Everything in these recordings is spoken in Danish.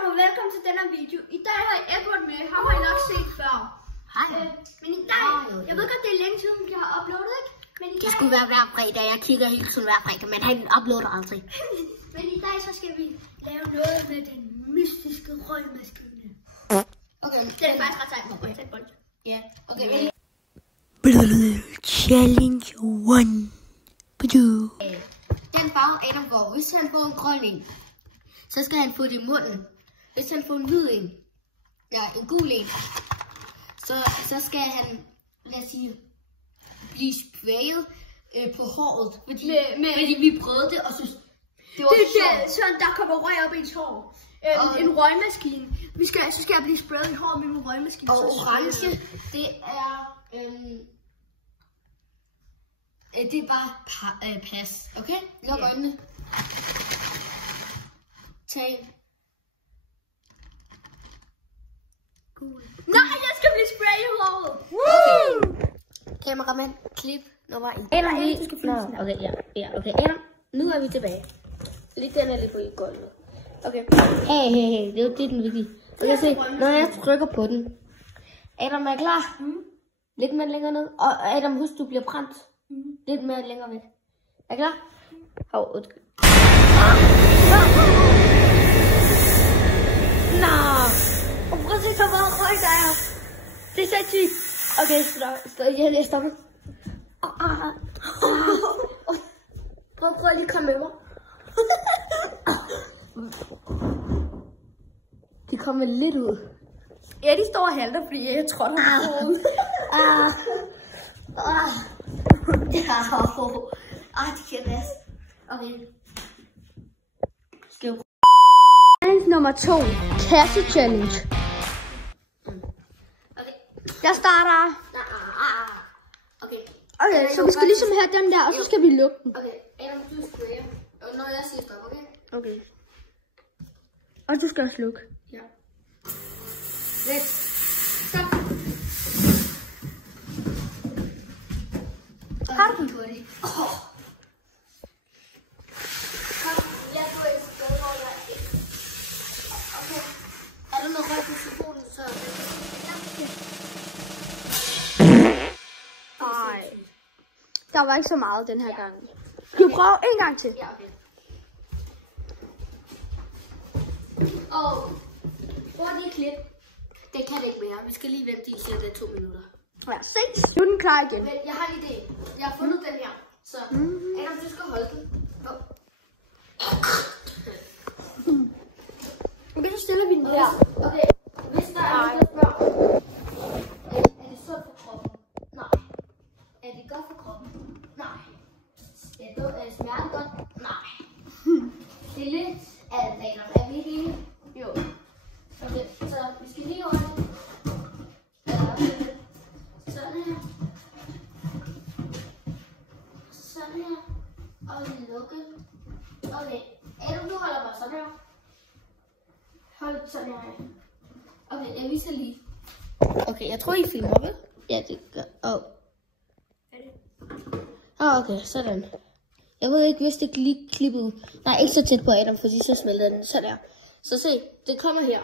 sammen og velkommen til denne video. I dag har jeg Edward med. Ham har I nok set før. Hej. Men i dag, jeg ved godt det er længe siden, vi har uploadet, ikke? Men i dag... Det skulle være hver fredag. Jeg kigger hele tiden hver fredag, men han uploader aldrig. Men i dag så skal vi lave noget med den mystiske røgmaskine. Okay. Det er faktisk ret sejt. Ja. Okay. Challenge 1. Den farve Adam får, hvis han får en grøn en, så skal han få det i munden. Hvis han får en hvid en, ja, en gul en, så skal han, lad os sige, blive sprayet på håret. Fordi vi prøvede det, og synes, det var sjovt. Sådan, der kommer røg op i ens hår. En røgmaskine. Så skal jeg blive sprayet i håret med en røgmaskine. Og orange, det er... det er bare pas, okay? Luk øjnene. Tag. Cool. Nej, jeg skal blive sprayet i håret. Okay. Kameramand, klip nummer 1. Adam, du skal filme sådan her. okay, ja, okay. Adam, nu er vi tilbage. Læg den her lidt på i gulvet. Okay. Hey, det er jo det, den vigtige. Okay, se, når jeg trykker på den. Adam, er klar? Lidt mere længere ned. Og Adam, husk, du bliver brændt. Lidt mere længere væk. Er klar? Hov, undskyld. Nå! Og prøv at se, hvor meget røg der er. Det er sindssygt. Okay, jeg stopper. Prøv at lige komme med mig. De kommer lidt ud. Ja, de står og halter, fordi jeg tror, der er hovedet. Det kan det. Okay. Challenge nummer 2. Kasse challenge. Okay. Jeg starter. Okay. Okay, så vi skal ligesom have den der, og så skal vi lukke den. Okay, Adam, du sprayer. Og når jeg siger stop, okay? Okay. Og du skal også lukke. Ja. Lidt. Stop. Har du den? Kom, jeg går et sted, hvor jeg ikke... Okay. Er der noget røg på telefonen, så... Nej. Der var ikke så meget den her gang. Du prøver en gang til. Ja, okay. Og hurtigt klip. Det kan det ikke mere. Vi skal lige vente i cirka 2 minutter. Ja, ses. Nu er den klar igen. Men jeg har lige det. Jeg har fundet den her. Så Adam, du skal holde den. Okay, så stiller vi den her. Okay, hvis der er nogen, der spørger, er det sundt for kroppen? Nej. Er det godt for kroppen? Nej. Er det smerten godt? Nej. Det er lidt af Adam. Er vi ikke enige? Jo. Okay, så vi skal lige ordne. Sådan her. Sådan her. Og lukke. Okay, Adam, du holder bare sådan her. Hold sådan her. Okay, jeg viser lige. Okay, jeg tror, I filmer, vel? Ja, det gør. Okay, sådan. Jeg ved ikke, hvis det lige klippet ud. Nej, ikke så tæt på Adam, fordi så smelter den. Sådan der. Så se, det kommer her.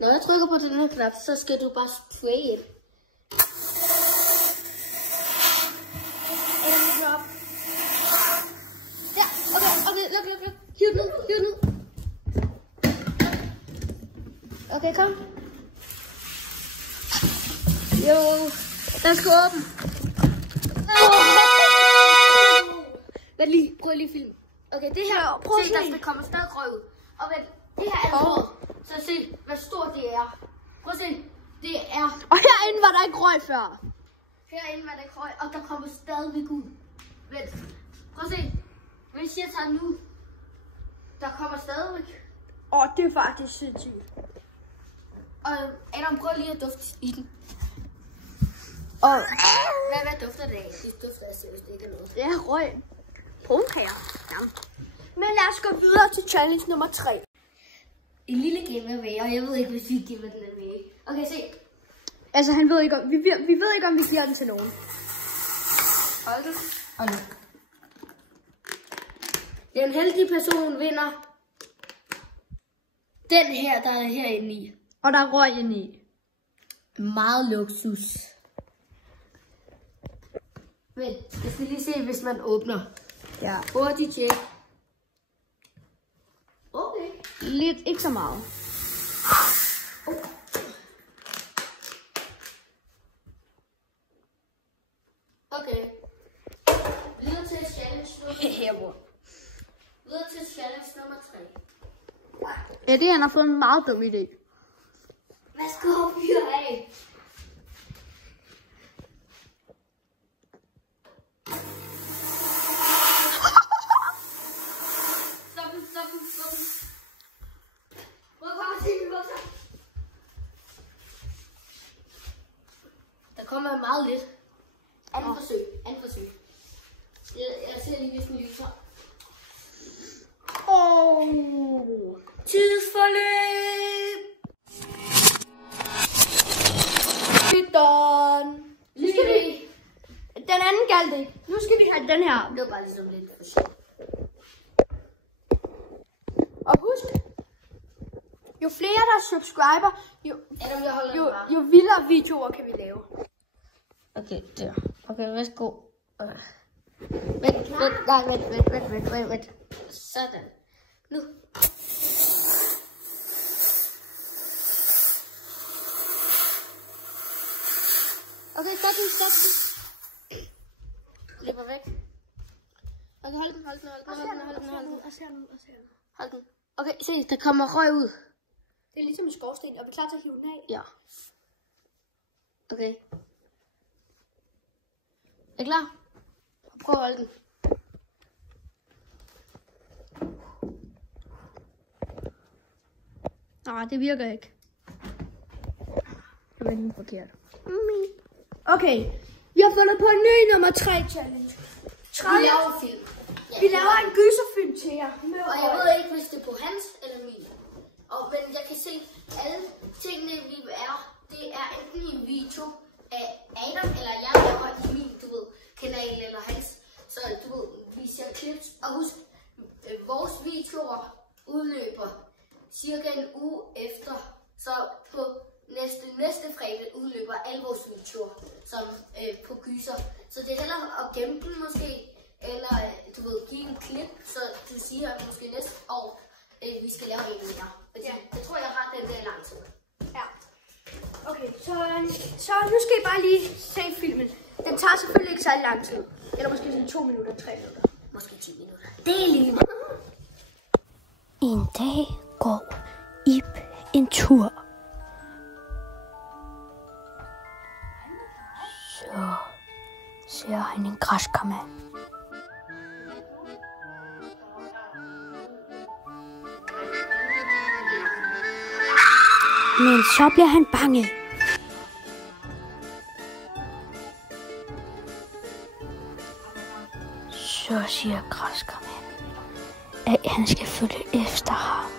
Når jeg trykker på den her knap, så skal du bare spraye it. Ja, okay, luk. Hiv den ud. Okay, kom. Jo, den skal åbne. Prøv lige film. Okay, det her, prøv at se, der se. skal komme stadig røg ud. Og det her er hårdt. Så se, hvor stort det er. Prøv at se, det er... Og herinde var der ikke røg før. Herinde var der ikke røg, og der kommer stadigvæk ud. Vent, prøv at se. Hvis jeg tager nu, der kommer stadigvæk. Det er faktisk sindssygt. Og Adam, prøv lige at dufte i den. Og Hvad dufter det af? Det dufter af seriøst ikke af noget. det er røg. Brunkager. Ja. Men lad os gå videre til challenge nummer 3. En lille giveaway, og jeg ved ikke, hvis vi giver den away. Okay, se. Altså, han ved ikke, om, vi ved ikke, om vi giver den til nogen. Hold det. Og nu. Den heldige person vinder Den her, der er herinde i. Og der er røg inde i. Meget luksus. Vent, jeg skal lige se, hvis man åbner. Ja. Hurtigt tjek. Okay. Lidt, ikke så meget. Okay. Videre til challenge nummer 3. Videre til challenge nummer 3. Eddie, han har fået en meget dum idé. Værsgo, fyr af. Stop. Hvor kommer til min bukser? Der kommer meget lidt. Anden forsøg. Jeg ser lige, hvis den lyser. Tidsforløb! Nu skal vi... Den anden galt ikke. Nu skal vi have den her. Det var bare ligesom lidt for sjovt. Og husk, jo flere der subscriber, jo vildere videoer kan vi lave. Okay, der. Okay, værsgo. Vent. Sådan. Nu. Okay, stop den. Løber væk. Okay, hold den. Hold den. Okay, se, der kommer røg ud. Det er ligesom en skorsten, og vi er klar til at hive den af. Ja. Okay. Er I klar? Prøv at holde den. Nej, det virker ikke. Det var helt forkert. Okay, vi har fundet på en ny nummer 3 challenge. Vi laver film. Vi laver en gyserfilm til jer. Og jeg ved ikke, hvis det er på hans eller min. Men jeg kan se, alle tingene, vi er, det er enten en video af Adam eller jeg laver i min, kanal eller hans. Så vi ser clips. Og husk, vores videoer udløber cirka en uge efter. Så på næste fredag udløber alle vores videoer som på gyser. Så det er hellere at gemme den måske, eller give en klip, så du siger måske næste år, vi skal lave en mere. Ja. Jeg tror, jeg har den der lang tid. Ja. Okay, så nu skal I bare lige se filmen. Den tager selvfølgelig ikke særlig lang tid. Eller måske sådan 2 minutter, 3 minutter. Måske 10 minutter. Det er lige. En dag går Ib en tur. Så ser han en græskarmand. Men så bliver han bange. Så siger græskarmanden, at han skal følge efter ham,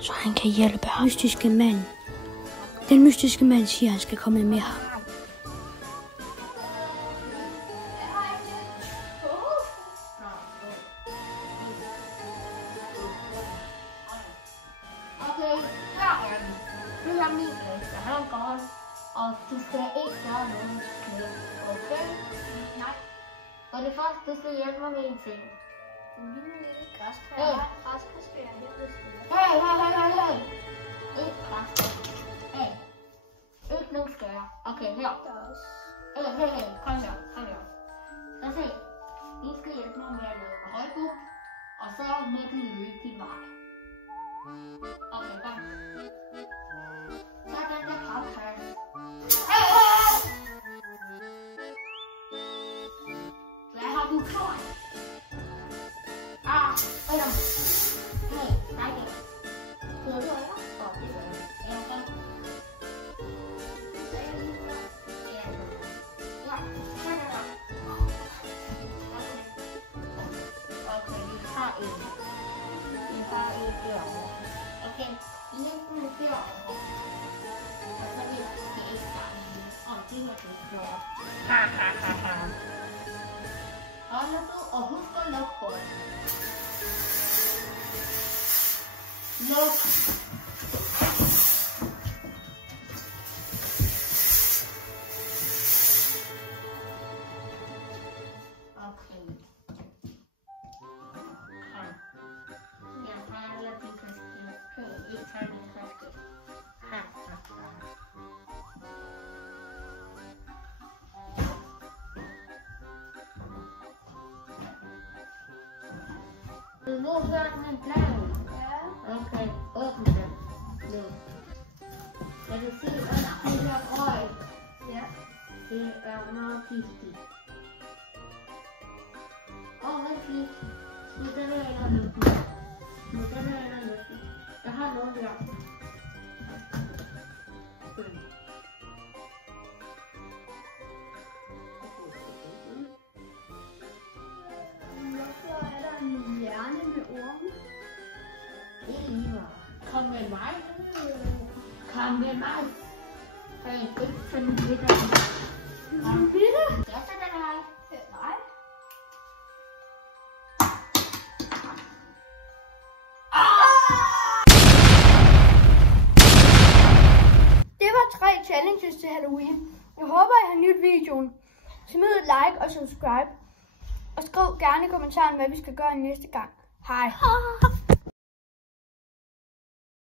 så han kan hjælpe ham. Mystiske mand. Den mystiske mand siger, at han skal komme med ham. Nu er min læser, han går, og du skal ikke gøre noget mere. Okay? Nej. Og det første, du skal hjælpe mig med en ting. En lille græskar. Græskar skal jeg hjælpe med. Hey. Ikke græskar. Hey. Ikke nogen skære. Okay, her. Hey. Kom her. Så se. I skal hjælpe mig med at lave højgruppe, og så må du løbe din vej. Okay, kom. Så er den der kravkast. Hvad har du gjort? Adam. Hey, nej det. Kører du over? Det gør jeg. Ja, kom. Okay, vi har en derovre. Okay, linken er derovre. Og så vil jeg ikke starte lige. Det var det gjort. Hold nu, og husk at lukke på. Luk. nu hørt min plan. Ja. Okay, åbn den. Nu. Jeg kan se, at det her røg, Ja. det er meget giftigt. Vent lige. Smid den her ind og luften. Smid den her ind og luften. Jeg har noget her. Hvorfor er der en hjerne med orme? Det er lige meget. Kom med mig. Kom med mig. Kan jeg ikke finde det der? Jeg skal den her. Nej. Det var 3 challenges til Halloween. Jeg håber, I har nydt videoen. Smid et like og subscribe. Og skriv gerne i kommentaren, hvad vi skal gøre næste gang. Hej.